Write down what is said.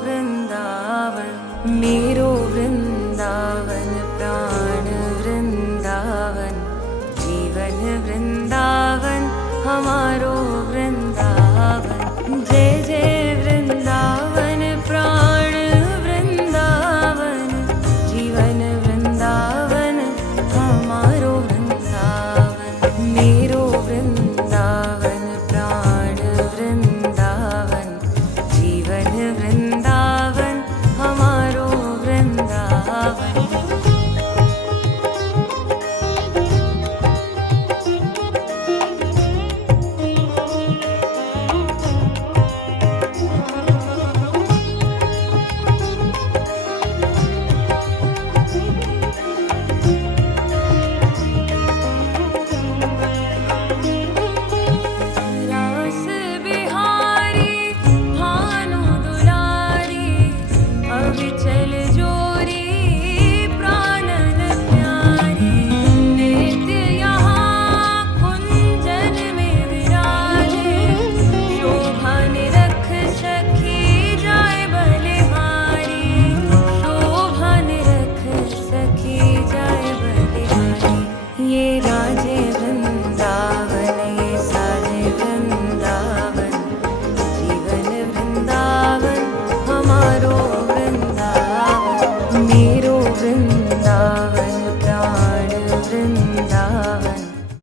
वृंदावन, मेरो वृंदावन, प्राण वृंदावन, जीवन वृंदावन, हमारो वृंदावन। जय जय वृंदावन, प्राण वृंदावन, जीवन वृंदावन, हमारो वृंदावन। मेरो वृंदावन, प्राण वृंदावन, जीवन वृंदावन, हमारो वृंदावन। रास बिहारी भानु दुलारी, अविचल जोरी प्राणन प्यारी। नित्य यहाँ कुंजन में विराजे, शोभा निरख सखी जाय बलिहारी। शोभा निरख सखी जाय बलिहारी। ये राजे वृंदावन, ये साजे वृंदावन, जीवन वृंदावन, हमारो वृंदावन। मेरो वृंदावन।